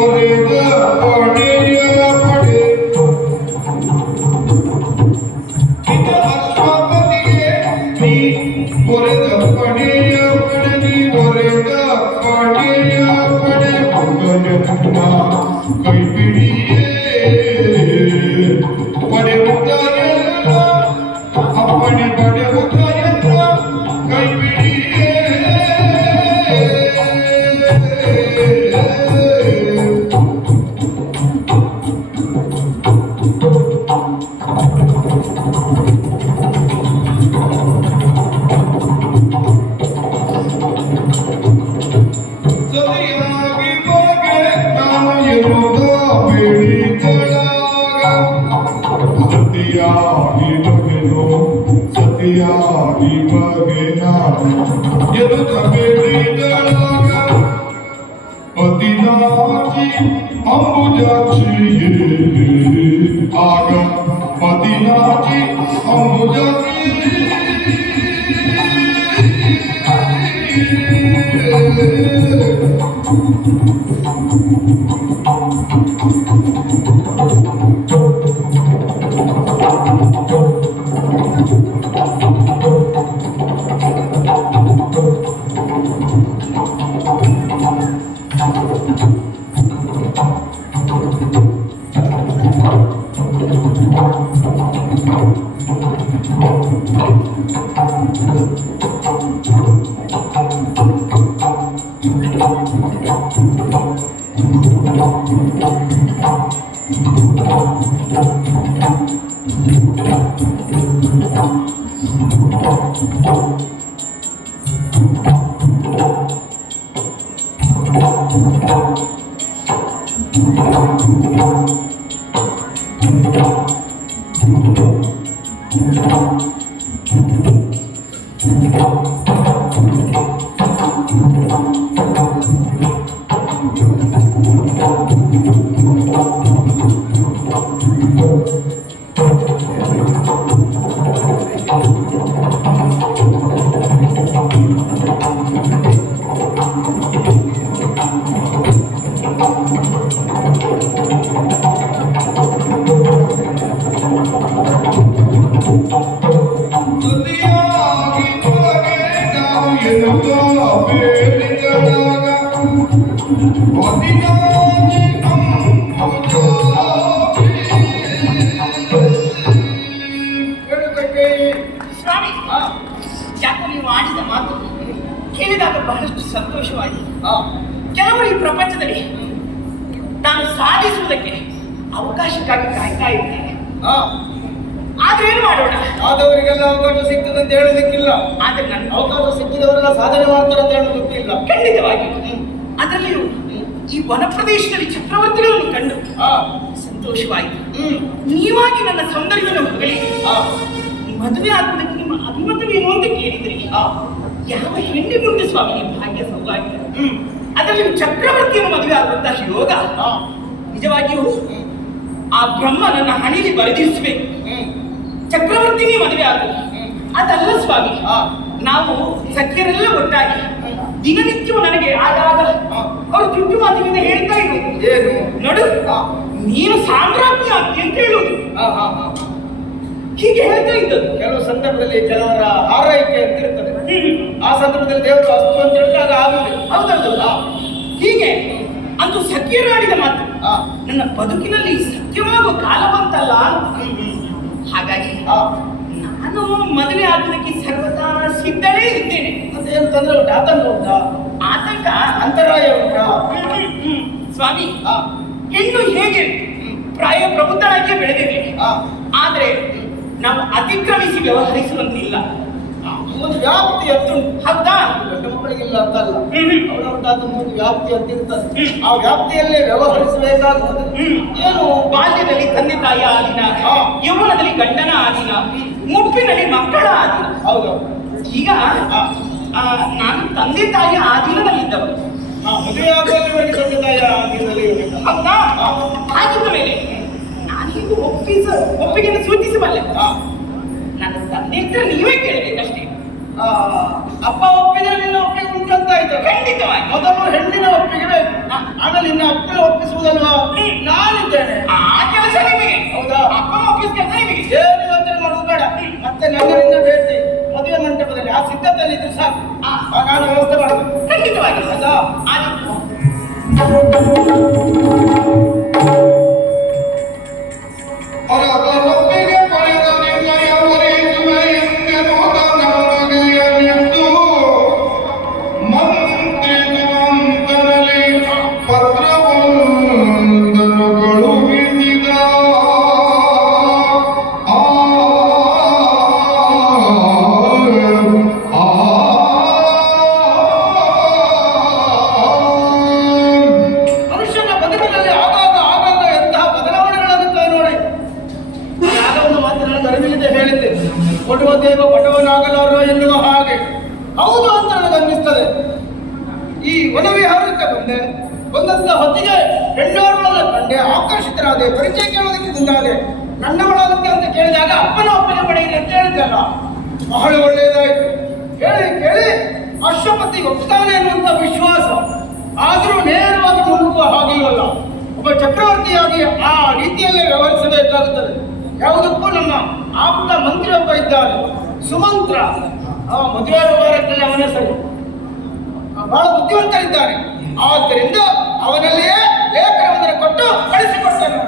ಒರೆದ ಪಡೆಯ ಪಡೆ ಇದ ಅಶ್ವಪತಿಗೆ ನೀ ಒರೆದ ಪಡೆಯ ಪಡೆ ನೀ ಒರೆದ ಪಡೆಯ ಪಡೆ ಭಗವಂತ ಕೈ ಬಿಡಿಯೇ ಪಡೆಯುತ್ತಾರೆಲ್ಲ ಅಪ್ಪಣೆ ಪಡೆಯುತ್ತಾರೆಲ್ಲ ಕೈ ಬಿಡಿಯೇ ಸತಿಯಾಗಿ ಬಗೆನ ಎದುತ ಬೇಡಿದಳಾಗ ಪತಿನಾಚಿ ಅಂಬುಜಾಕ್ಷಿಯೇ ಆಗ ಪತಿನಾಚಿ ಅಂಬುಜಾಕ್ಷಿ ಸ್ವಾಮಿ, ಯಾಕೋ ನೀವು ಆಡಿದ ಮಾತು ಕೇಳಿದಾಗ ಬಹಳಷ್ಟು ಸಂತೋಷವಾಯಿತು. ಕೆಲವರು ಈ ಪ್ರಪಂಚದಲ್ಲಿ ನಾನು ಸಾಧಿಸುವುದಕ್ಕೆ ಅವಕಾಶಕ್ಕಾಗಿ ಕಾಯ್ತಾ ಇದ್ದೇನೆ. ಆದ್ರೆ ಏನು ಮಾಡೋಣ? ಆದವರಿಗೆಲ್ಲ ಅವಕಾಶ ಸಿಗ್ತದಂತ ಹೇಳೋದಕ್ಕಿಲ್ಲ. ಆದ್ರೆ ನನಗೆ ಅವಕಾಶ ಸಿಕ್ಕಿದವರೆಲ್ಲ ಸಾಧನೆ ಮಾಡ್ತಾರೆ ಅಂತ ಹೇಳೋದಕ್ಕಿಲ್ಲ. ಖಂಡಿತವಾಗಿ ಅದರಲ್ಲಿಯೂ ಈ ವನ ಪ್ರದೇಶದಲ್ಲಿ ಚಕ್ರವರ್ತಿಗಳನ್ನು ಕಂಡು ಸಂತೋಷವಾಯಿತು. ನೀವಾಗಿ ನನ್ನ ಸೌಂದರ್ಯವನ್ನು ಹೊಗಳಿ ಮದುವೆ ಆಗುವುದಕ್ಕೆ ನಿಮ್ಮ ಅಭಿಮತವೇನು ಅಂತ ಕೇಳಿದ್ರಿ. ಯಾವ ಹೆಣ್ಣಿಗುಂಟು ಸ್ವಾಮಿ ನಿಮ್ಮ ಭಾಗ್ಯ ಸೌಭಾಗ್ಯ. ಅದರಲ್ಲಿ ಚಕ್ರವರ್ತಿಯನ್ನು ಮದುವೆ ಆಗುವಂತಹ ಯೋಗ ನಿಜವಾಗಿಯೂ ಆ ಬ್ರಹ್ಮ ನನ್ನ ಹಣೆಯಲ್ಲಿ ಬರೆದಿರಿಸಬೇಕು. ಚಕ್ರವರ್ತಿನೇ ಮದುವೆ ಆಗುವುದು ಅದಲ್ಲ ಸ್ವಾಮಿ. ನಾವು ಸಖ್ಯರೆಲ್ಲ ಒಟ್ಟಾಗಿ ದಿನನಿತ್ಯವೂ ನನಗೆ ಆಗಾಗ ಅವರು ಚುಟ್ಟು ಮಾತಿನಿಂದ ಹೇಳ್ತಾ ಇರೋದು ನೋಡು, ನೀನು ಸಾಮ್ರಾಜ್ಞಿ ಆಗ್ತಿ ಅಂತ ಹೇಳುವುದು. ಹೀಗೆ ಹೇಳ್ತಾ ಇದ್ದದ್ದು. ಕೆಲವು ಸಂದರ್ಭದಲ್ಲಿ ಕೆಲವರ ಹಾರೈಕೆ ಅಂತ ಇರ್ತದೆ. ಆ ಸಂದರ್ಭದಲ್ಲಿ ದೇವರು ಅಸ್ತು ಅಂತ ಹೇಳಿದಾಗ ಆಗುದು. ಹೌದೌದು. ಹೀಗೆ ಅದು ಸಖ್ಯರಾಡಿದ ಮಾತು ನನ್ನ ಬದುಕಿನಲ್ಲಿ ಸತ್ಯವಾಗುವ ಕಾಲ ಬಂತಲ್ಲ ಅಂತ. ಹಾಗಾಗಿ ನಾನು ಮದುವೆ ಆಗುವುದಕ್ಕೆ ಸರ್ವದಾ ಸಿದ್ಧನೇ ಇದ್ದೇನೆ. ಅದೇನು ತೊಂದರೆ ಉಂಟಾ? ಆತಂಕ ಉಂಟಾ? ಆತಂಕ ಅಂತರಾಯ ಉಂಟಾ? ಸ್ವಾಮಿ, ಹೆಣ್ಣು ಹೇಗೆ ಪ್ರಾಯ ಪ್ರಬುದ್ಧರಾಗಿಯೇ ಬೆಳೆದಿರಲಿ, ಆದ್ರೆ ನಾವು ಅತಿಕ್ರಮಿಸಿ ವ್ಯವಹರಿಸುವಂತಿಲ್ಲ. ಒಂದು ವ್ಯಾಪ್ತಿ ಅಂತುಂಟು. ಹೌದಾ? ದೊಡ್ಡ ಮಕ್ಕಳಿಗಿಲ್ಲ ಅಂತಲ್ಲ, ಅವರವರಾದ ಒಂದು ವ್ಯಾಪ್ತಿ ಅಂತ ಇರ್ತದೆ. ಆ ವ್ಯಾಪ್ತಿಯಲ್ಲೇ ವ್ಯವಹರಿಸಬೇಕಾಗ್ತದೆ. ಏನು ಬಾಲ್ಯದಲ್ಲಿ ತಂದೆ ತಾಯಿಯ ಆದಿನ, ಯೌವನದಲ್ಲಿ ಗಂಡನ ಆದಿನ, ಮುಪ್ಪಿನಲ್ಲಿ ಮಕ್ಕಳ ಆದಿನ. ಹೌದು. ಈಗ ನಾನು ತಂದೆ ತಾಯಿಯ ಆಧೀನದಲ್ಲಿದ್ದವರು. ಮದುವೆ ಆಗುವವರೆಗೆ ತಂದೆ ತಾಯಿಯ ಆಧೀನದಲ್ಲಿ ಇರಬೇಕು. ಹೌದಾ? ಹಾಗಿದ್ದ ಮೇಲೆ ನಾನೀಗ ಒಪ್ಪಿಗೆಯನ್ನು ಸೂಚಿಸಬಲ್ಲೆ. ನನ್ನ ತಂದೆ ಹತ್ರ ನೀವೇ ಕೇಳಬೇಕಷ್ಟೇ. ಅಪ್ಪ ಒಪ್ಪಿದ್ರೆ ನಿನ್ನ ಒಪ್ಪಿಗೆ ಉಂಟಂತಾಯ್ತು. ಖಂಡಿತವಾಗಿ ಮೊದಲು ಹೆಣ್ಣಿನ ಒಪ್ಪಿಗೆ ಬೇಕು. ಆಮೇಲೆ ನಿನ್ನ ಅಪ್ಪನ ಒಪ್ಪಿಸುವುದಲ್ವಾ ನಾನಿದ್ದೇನೆ. ಆ ಕೆಲಸ ನಿಮಗೆ. ಹೌದಾ? ಅಪ್ಪನ ಆಫೀಸ್ ಕೆಲಸ ನಿಮಗೆ. ಏನು ಯೋಚನೆ ಮಾಡೋದು ಬೇಡ. ಮತ್ತೆ ನನ್ನ ನಿನ್ನ ಭೇಟಿ ಮದುವೆ ಮಂಟಪದಲ್ಲಿ ಆ ಸಿದ್ಧತೆಯಲ್ಲಿ ಇದ್ರೆ ಸಾಕು. ನಾನು ವ್ಯವಸ್ಥೆ ಮಾಡಬೇಕು. ಖಂಡಿತವಾಗಿ. ಹೌದಾ? ಆಯ್ತು. ಅರಗನೊಪ್ಪಿಗೆ ಪಡೆದ ನಿರ್ಣಯ ವರಿಸುವೆ ಎಂದೆನುವುದ ನಮಗೆಯನಿದ್ದು ಮಂತ್ರಿ ಮಂತರಲ್ಲಿ ಪತ್ರವೊಂದನ್ನು ಕಳುಹಿಸಿದ. ಮನುಷ್ಯನ ಬದುಕಿನಲ್ಲಿ ಆಗಾಗ ಆಗಾಗ ಎಂತಹ ಬದಲಾವಣೆಗಳಾಗುತ್ತವೆ ನೋಡಿ. ಆಗ ಒಂದು ಮಾತು ನಾನು ಅರಿವಿಲ್ಲದೆ ಹೇಳಿದ್ದೆ, ಕೊಡುವ ದೇವ ಬಡವನಾಗಲಾರ ಎನ್ನುವ ಹಾಗೆ. ಹೌದು ಅಂತ ನನಗೆ ಅನ್ನಿಸ್ತದೆ. ಈ ವನವಿಹಾರಕ್ಕೆ ಬಂದೆ, ಬಂದಂತ ಹೊತ್ತಿಗೆ ಹೆಣ್ಣೋರ್ಗಳೆಲ್ಲ ಕಂಡೆ, ಆಕರ್ಷಿತರಾದೆ, ಪರಿಚಯ ಕೇಳೋದಕ್ಕೆ ಮುಂದಾದೆ. ನನ್ನವಳಾಗುತ್ತೆ ಅಂತ ಕೇಳಿದಾಗ ಅಪ್ಪನ ಒಪ್ಪಿಗೆ ಪಡೆಯಿರಿ ಅಂತ ಹೇಳಿದ್ದಲ್ಲ, ಬಹಳ ಒಳ್ಳೆಯದಾಯಿತು. ಕೇಳಿ ಕೇಳಿ ಅಶ್ವಪತಿ ಒಪ್ತಾನೆ ಅನ್ನುವಂಥ ವಿಶ್ವಾಸ. ಆದರೂ ನೇರವಾಗಿ ಮುನ್ನುಗ್ಗುವ ಹಾಗಿಲ್ವಲ್ಲ. ಒಬ್ಬ ಚಕ್ರವರ್ತಿಯಾಗಿ ಆ ರೀತಿಯಲ್ಲೇ ವ್ಯವಹರಿಸಬೇಕಾಗುತ್ತದೆ. ಯಾವುದಕ್ಕೂ ನಮ್ಮ ಆಪ್ತ ಮಂತ್ರಿ ಒಬ್ಬ ಇದ್ದಾನೆ, ಸುಮಂತ್ರ. ಆ ಮದುವೆ ವ್ಯವಹಾರದಲ್ಲಿ ಅವನ ಸರಿ ಬಹಳ ಬುದ್ಧಿವಂತರಿದ್ದಾನೆ. ಆದ್ದರಿಂದ ಅವನಲ್ಲಿಯೇ ಲೇಖನವನ್ನು ಕೊಟ್ಟು ಕಳಿಸಿಕೊಡ್ತಾನೆ.